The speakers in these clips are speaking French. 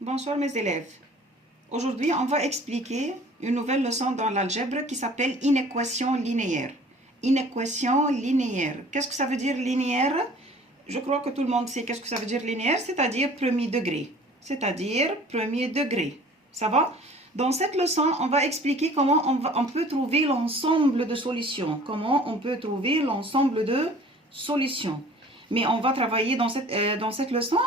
Bonsoir mes élèves. Aujourd'hui, on va expliquer une nouvelle leçon dans l'algèbre qui s'appelle inéquation linéaire. Inéquation linéaire. Qu'est-ce que ça veut dire linéaire? Je crois que tout le monde sait qu'est-ce que ça veut dire linéaire, c'est-à-dire premier degré. C'est-à-dire premier degré. Ça va? Dans cette leçon, on va expliquer comment on peut trouver l'ensemble de solutions. Comment on peut trouver l'ensemble de solutions. Mais on va travailler dans cette leçon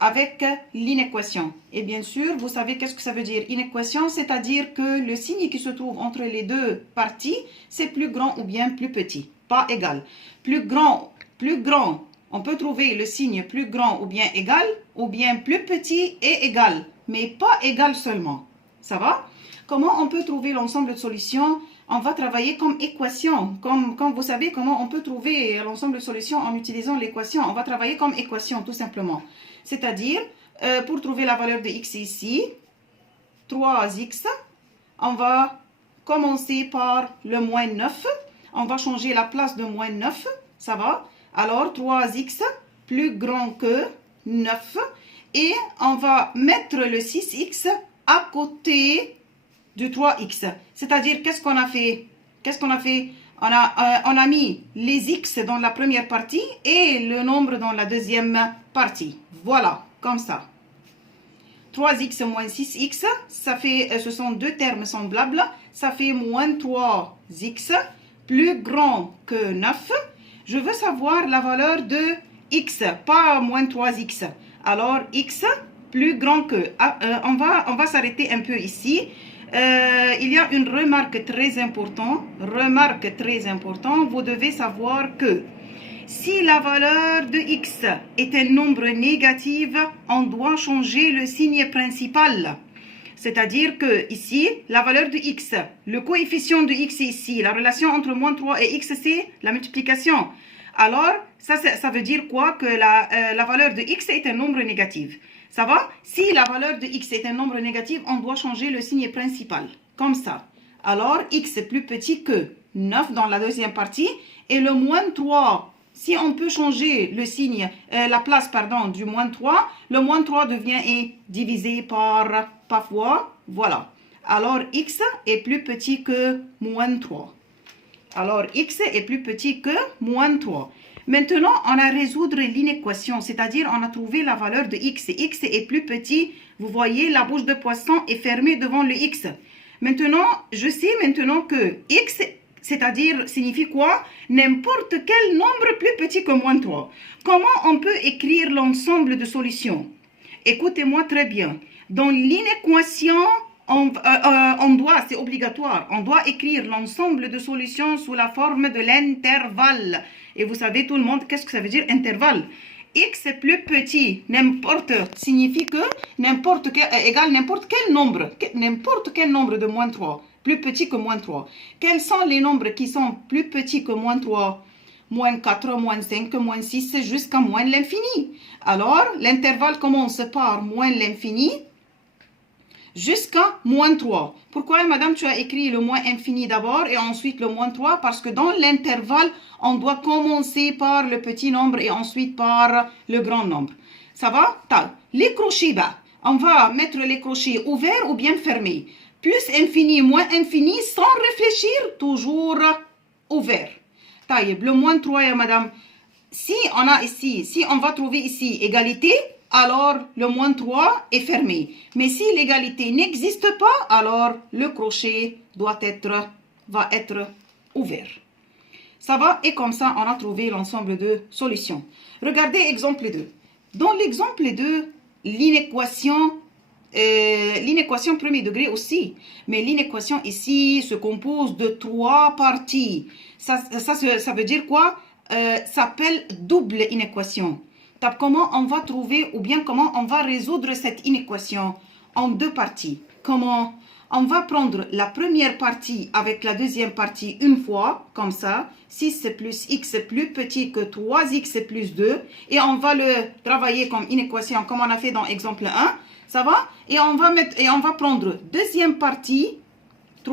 avec l'inéquation. Et bien sûr, vous savez qu'est-ce que ça veut dire inéquation, c'est-à-dire que le signe qui se trouve entre les deux parties, c'est plus grand ou bien plus petit, pas égal. Plus grand, on peut trouver le signe plus grand ou bien plus petit et égal, mais pas égal seulement. Ça va? Comment on peut trouver l'ensemble de solutions? On va travailler comme équation. Comme vous savez comment on peut trouver l'ensemble de solutions en utilisant l'équation. On va travailler comme équation tout simplement. C'est-à-dire, pour trouver la valeur de x ici, 3x, on va commencer par le moins 9. On va changer la place de moins 9. Ça va? Alors, 3x plus grand que 9. Et on va mettre le 6x à côté du 3x. C'est-à-dire, qu'est-ce qu'on a fait? On a mis les x dans la première partie et le nombre dans la deuxième partie. Voilà, comme ça. 3x moins 6x, ce sont deux termes semblables. Ça fait moins 3x plus grand que 9. Je veux savoir la valeur de x, pas moins 3x. Alors, x plus grand que... on va s'arrêter un peu ici. Il y a une remarque très importante. Vous devez savoir que si la valeur de x est un nombre négatif, on doit changer le signe principal. C'est-à-dire que ici, la valeur de x, le coefficient de x est ici. La relation entre moins 3 et x, c'est la multiplication. Alors, ça veut dire quoi? Que la valeur de x est un nombre négatif. Ça va? Si la valeur de x est un nombre négatif, on doit changer le signe principal. Comme ça. Alors, x est plus petit que 9 dans la deuxième partie. Et le moins 3, si on peut changer le signe, la place du moins 3, le moins 3 devient divisé par fois. Voilà. Alors, x est plus petit que moins 3. Alors, x est plus petit que moins 3. Maintenant, on a résoudre l'inéquation, c'est-à-dire on a trouvé la valeur de x. X est plus petit. Vous voyez, la bouche de poisson est fermée devant le x. Maintenant, je sais maintenant que x, c'est-à-dire, signifie quoi? N'importe quel nombre plus petit que moins 3. Comment on peut écrire l'ensemble de solutions? Écoutez-moi très bien. Dans l'inéquation, c'est obligatoire, on doit écrire l'ensemble de solutions sous la forme de l'intervalle. Et vous savez tout le monde, qu'est-ce que ça veut dire intervalle? X est plus petit, signifie que égal n'importe quel nombre de moins 3, plus petit que moins 3. Quels sont les nombres qui sont plus petits que moins 3? Moins 4, moins 5, moins 6, jusqu'à moins l'infini. Alors, l'intervalle commence par moins l'infini jusqu'à moins 3. Pourquoi, madame, tu as écrit le moins infini d'abord et ensuite le moins 3? Parce que dans l'intervalle, on doit commencer par le petit nombre et ensuite par le grand nombre. Ça va? Les crochets bas. On va mettre les crochets ouverts ou bien fermés. Plus infini, moins infini, sans réfléchir, toujours ouvert. Le moins 3, madame. Si on va trouver ici égalité, alors le moins 3 est fermé. Mais si l'égalité n'existe pas, alors le crochet va être ouvert. Ça va? Et comme ça, on a trouvé l'ensemble de solutions. Regardez exemple 2. Dans l'exemple 2, l'inéquation premier degré aussi. Mais l'inéquation ici se compose de 3 parties. Ça veut dire quoi? S'appelle double inéquation. Comment on va trouver ou bien comment on va résoudre cette inéquation en deux parties? Comment? On va prendre la première partie avec la deuxième partie une fois, comme ça. 6 plus x plus petit que 3x plus 2. Et on va le travailler comme inéquation, comme on a fait dans exemple 1. Ça va? Et on va prendre deuxième partie